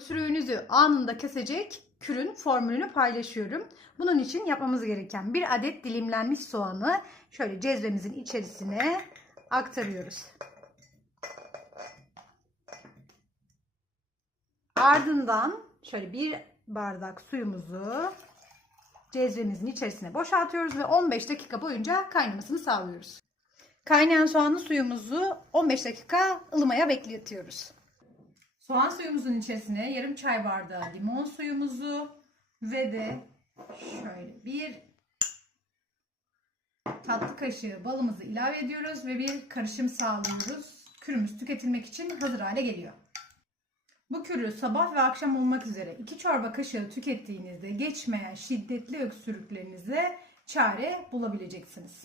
öksürüğünüzü anında kesecek kürün formülünü paylaşıyorum. Bunun için yapmamız gereken 1 adet dilimlenmiş soğanı şöyle cezvemizin içerisine aktarıyoruz. Ardından şöyle 1 bardak suyumuzu cezvemizin içerisine boşaltıyoruz ve 15 dakika boyunca kaynamasını sağlıyoruz. Kaynayan soğanlı suyumuzu 15 dakika ılımaya bekletiyoruz. Soğan suyumuzun içerisine yarım çay bardağı limon suyumuzu ve de şöyle 1 tatlı kaşığı balımızı ilave ediyoruz ve bir karışım sağlıyoruz. Kürümüz tüketilmek için hazır hale geliyor. Bu kürü sabah ve akşam olmak üzere 2 çorba kaşığı tükettiğinizde geçmeyen şiddetli öksürüklerinize çare bulabileceksiniz.